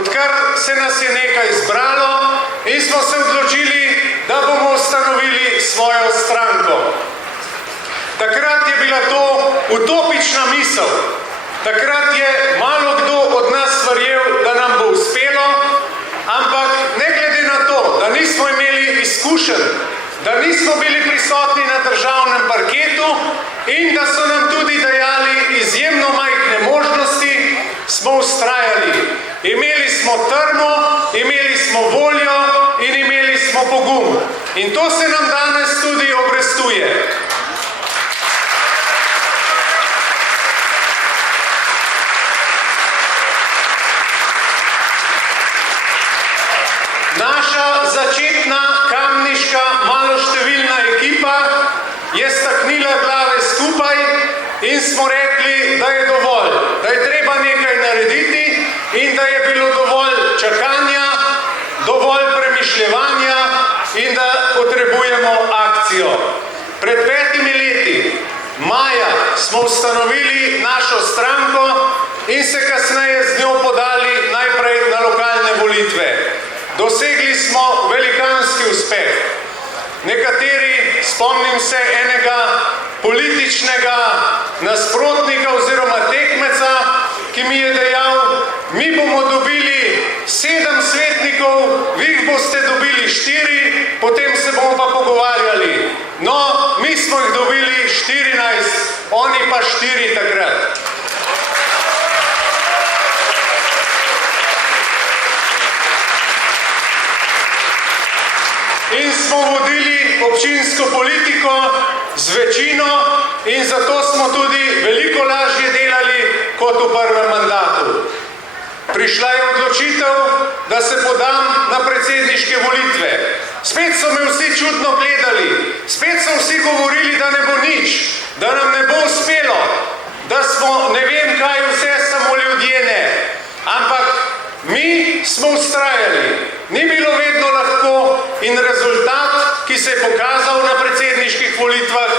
odkar se nas je nekaj zbralo in smo se odločili, da bomo ustanovili svojo stranko. Takrat je bila to utopična misel. Takrat je malo kdo od nas verjel, da nam bo uspelo, ampak ne glede na to, da nismo imeli izkušenj, da nismo bili prisotni na državnem parketu in da so nam tudi dajali izjemno majhne možnosti, smo vztrajali. Imeli smo trmo, imeli smo voljo in imeli smo pogum. In to se nam danes tudi obrestuje. Naša začetna kamniška maloštevilna ekipa je staknila glave skupaj in smo rekli, da je dovolj, da je treba nekaj narediti in da je bilo dovolj čakanja, dovolj premišljevanja in da potrebujemo akcijo. Pred 5 leti, maja, smo ustanovili našo stranko in se kasneje z njo podali najprej na lokalne volitve. Dosegli smo velikanski uspeh. Nekateri, spomnim se enega političnega nasprotnika oziroma tekmeca, ki mi je dejal, mi bomo dobili 7 svetnikov, vi jih boste dobili 4, potem se bomo pa pogovarjali. No, mi smo jih dobili 14, oni pa 4 takrat. In smo vodili občinsko politiko z večino in zato smo tudi veliko lažje delali kot v prvem mandatu. Prišla je odločitev, da se podam na predsedniške volitve. Spet so me vsi čudno gledali, spet so vsi govorili, da ne bo nič, da nam ne bo uspelo, da smo ne vem kaj vse, samo ljudje ne. Ampak mi smo vztrajali. Ni bilo vedno lahko in rezultat, ki se je pokazal na predsedniških volitvah,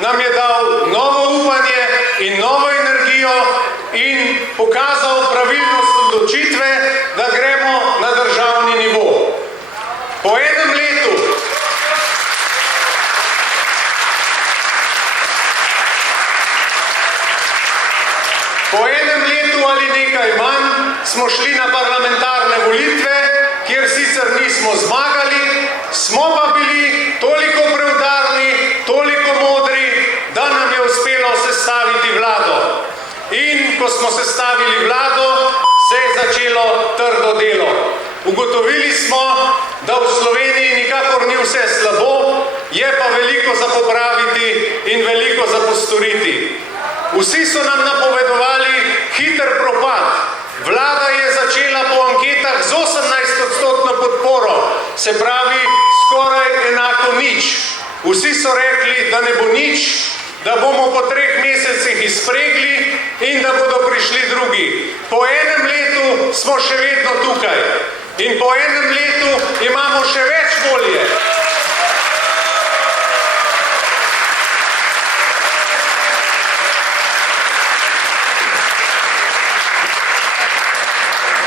nam je dal novo upanje in novo energijo in pokazal pravilnost odločitve, da gremo na državni nivo. Po enem letu ali nekaj manj smo šli na parlamentarne volitve, kjer sicer nismo zmagali, smo pa bili toliko preudarni, toliko modri, da nam je uspelo sestaviti vlado. In ko smo sestavili vlado, se je začelo trdo delo. Ugotovili smo, da v Sloveniji nikakor ni vse slabo, je pa veliko za popraviti in veliko za postoriti. Vsi so nam napovedovali hiter propad. Vlada je začela po anketah z 18% podporo, se pravi skoraj enako nič. Vsi so rekli, da ne bo nič, da bomo po 3 mesecih izpregli in da bodo prišli drugi. Po enem letu smo še vedno tukaj in po enem letu imamo še več volje.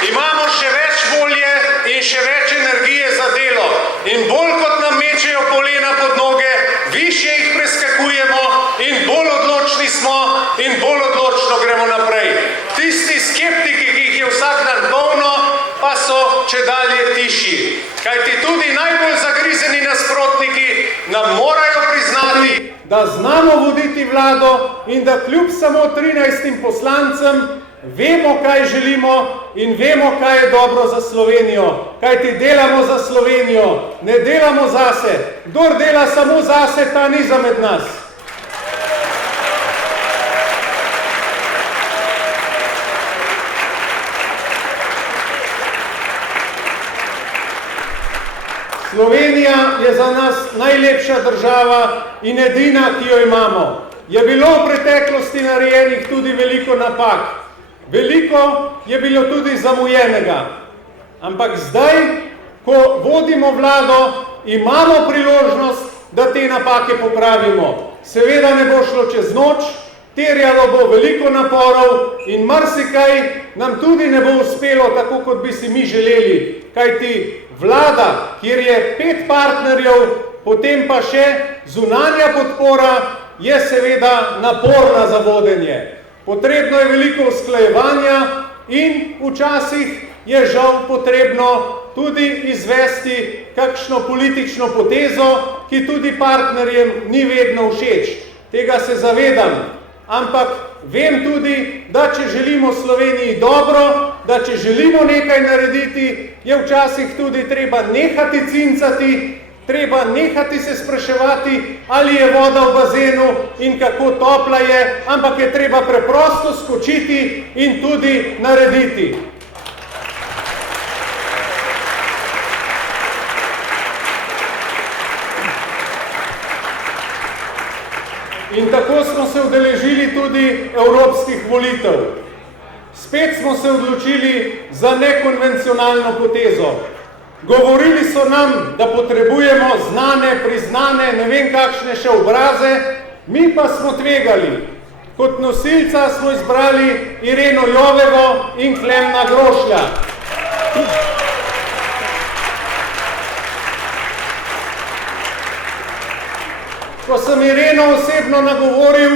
Imamo še več volje in še več energije za delo. In bolj kot nam mečejo polena pod noge, višje jih preskakujemo in bolj odločni smo in bolj odločno gremo naprej. Tisti skeptiki, ki jih je vsak dan polno, pa so čedalje tišji. Kajti tudi najbolj zagrizeni nasprotniki nam morajo priznati, da znamo voditi vlado in da kljub samo 13 poslancem vemo, kaj želimo in vemo, kaj je dobro za Slovenijo. Kajti delamo za Slovenijo, ne delamo zase. Kdor dela samo zase, ta ni zamed nas. Slovenija je za nas najlepša država in edina, ki jo imamo. Je bilo v preteklosti narejenih tudi veliko napak. Veliko je bilo tudi zamujenega. Ampak zdaj, ko vodimo vlado, imamo priložnost, da te napake popravimo. Seveda ne bo šlo čez noč, terjalo bo veliko naporov in marsikaj nam tudi ne bo uspelo tako, kot bi si mi želeli. Kajti vlada, kjer je 5 partnerjev, potem pa še zunanja podpora, je seveda naporna za vodenje. Potrebno je veliko usklajevanja in včasih je žal potrebno tudi izvesti kakšno politično potezo, ki tudi partnerjem ni vedno všeč. Tega se zavedam, ampak vem tudi, da če želimo Sloveniji dobro, da če želimo nekaj narediti, je včasih tudi treba nehati cincati, treba nehati se spraševati, ali je voda v bazenu in kako topla je, ampak je treba preprosto skočiti in tudi narediti. In tako smo se udeležili tudi evropskih volitev. Spet smo se odločili za nekonvencionalno potezo. Govorili so nam, da potrebujemo znane, priznane, ne vem kakšne še obraze, mi pa smo tvegali. Kot nosilca smo izbrali Ireno Jovevo in Klemna Grošlja. Ko sem Ireno osebno nagovoril,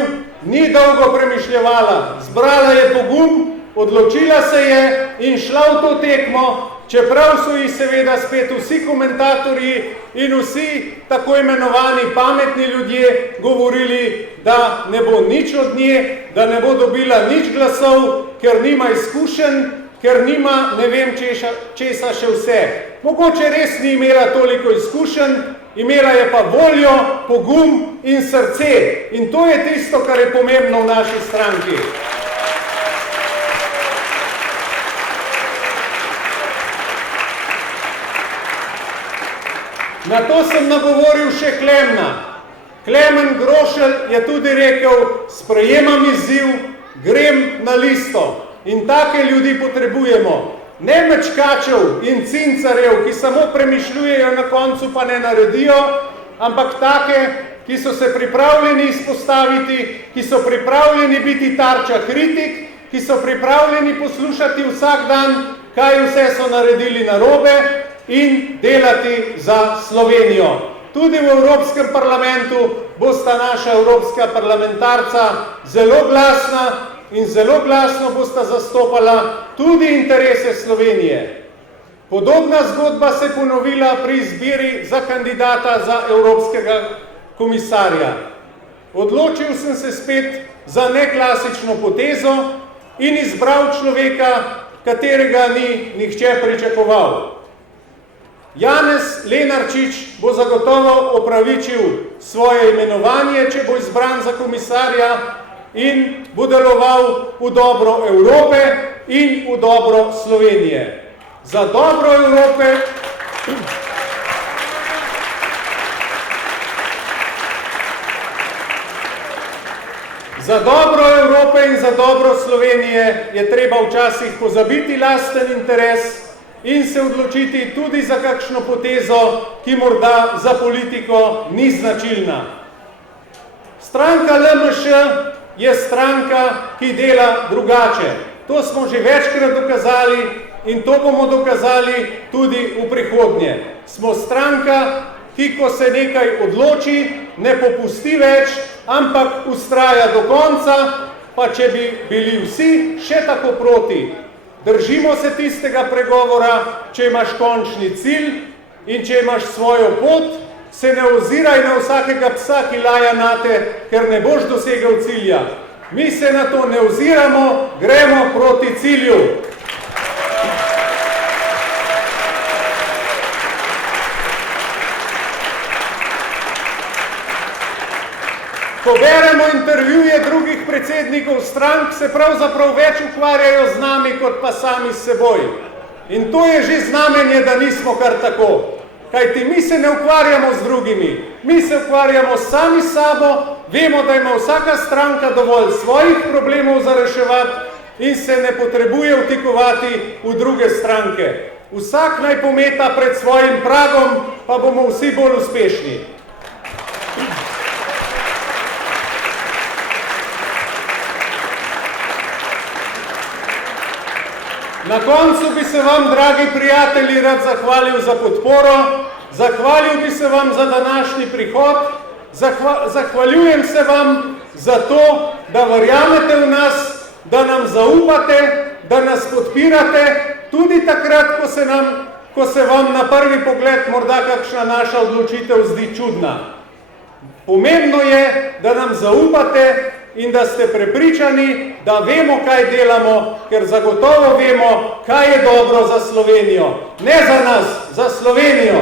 ni dolgo premišljevala. Zbrala je pogum, odločila se je in šla v to tekmo, čeprav so ji seveda spet vsi komentatorji in vsi tako imenovani pametni ljudje govorili, da ne bo nič od nje, da ne bo dobila nič glasov, ker nima izkušenj, ker nima ne vem česa še vse. Mogoče res ni imela toliko izkušenj, imela je pa voljo, pogum in srce. In to je tisto, kar je pomembno v naši stranki. Na to sem nagovoril še Klemna. Klemen Grošelj je tudi rekel, sprejemam izziv, grem na listo. In take ljudi potrebujemo. Ne mečkačev in cincarjev, ki samo premišljujejo, na koncu pa ne naredijo, ampak take, ki so se pripravljeni izpostaviti, ki so pripravljeni biti tarča kritik, ki so pripravljeni poslušati vsak dan, kaj vse so naredili narobe in delati za Slovenijo. Tudi v Evropskem parlamentu bosta naša evropska parlamentarca zelo glasna in zelo glasno bosta zastopala tudi interese Slovenije. Podobna zgodba se je ponovila pri izbiri za kandidata za evropskega komisarja. Odločil sem se spet za neklasično potezo in izbral človeka, katerega ni nihče pričakoval. Janez Lenarčič bo zagotovo opravičil svoje imenovanje, če bo izbran za komisarja, in bo deloval v dobro Evrope in v dobro Slovenije. Za dobro Evrope in za dobro Slovenije je treba včasih pozabiti lasten interes in se odločiti tudi za kakšno potezo, ki morda za politiko ni značilna. Stranka LMŠ je stranka, ki dela drugače. To smo že večkrat dokazali in to bomo dokazali tudi v prihodnje. Smo stranka, ki ko se nekaj odloči, ne popusti več, ampak vztraja do konca, pa če bi bili vsi še tako proti. Držimo se tistega pregovora, če imaš končni cilj in če imaš svojo pot, se ne oziraj na vsakega psa, ki laja nate, ker ne boš dosegel cilja. Mi se na to ne oziramo, gremo proti cilju. Ko beremo intervjuje drugih predsednikov strank, se pravzaprav več ukvarjajo z nami, kot pa sami s seboj. In to je že znamenje, da nismo kar tako. Kajti mi se ne ukvarjamo z drugimi, mi se ukvarjamo sami s sabo, vemo, da ima vsaka stranka dovolj svojih problemov za reševati in se ne potrebuje vtikovati v druge stranke. Vsak naj pometa pred svojim pragom, pa bomo vsi bolj uspešni. Na koncu bi se vam, dragi prijatelji, rad zahvalil za podporo, zahvalil bi se vam za današnji prihod, zahvaljujem se vam za to, da verjamete v nas, da nam zaupate, da nas podpirate, tudi takrat, ko se vam na prvi pogled morda kakšna naša odločitev zdi čudna. Pomembno je, da nam zaupate in da ste prepričani, da vemo, kaj delamo, ker zagotovo vemo, kaj je dobro za Slovenijo. Ne za nas, za Slovenijo.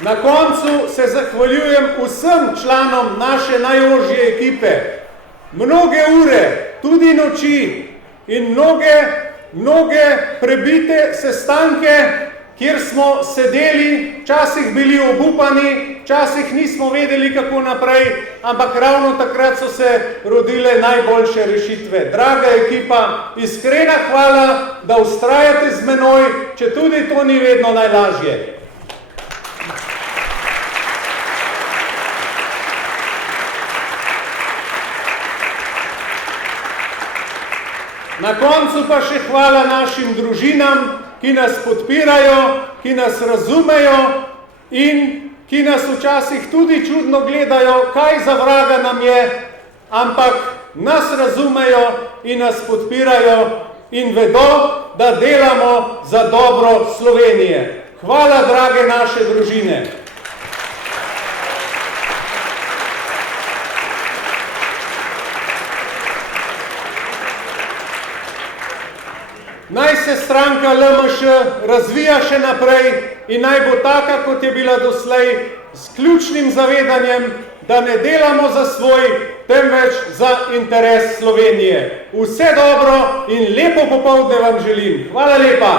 Na koncu se zahvaljujem vsem članom naše najožje ekipe. Mnoge ure, tudi noči in mnoge prebite sestanke, kjer smo sedeli, včasih bili obupani, včasih nismo vedeli, kako naprej, ampak ravno takrat so se rodile najboljše rešitve. Draga ekipa, iskrena hvala, da vztrajate z menoj, če tudi to ni vedno najlažje. Na koncu pa še hvala našim družinam, ki nas podpirajo, ki nas razumejo in ki nas včasih tudi čudno gledajo, kaj za vraga nam je, ampak nas razumejo in nas podpirajo in vedo, da delamo za dobro Slovenije. Hvala, drage naše družine. Naj se stranka LMŠ razvija še naprej in naj bo taka, kot je bila doslej, s ključnim zavedanjem, da ne delamo za svoj, temveč za interes Slovenije. Vse dobro in lepo popoldne vam želim. Hvala lepa.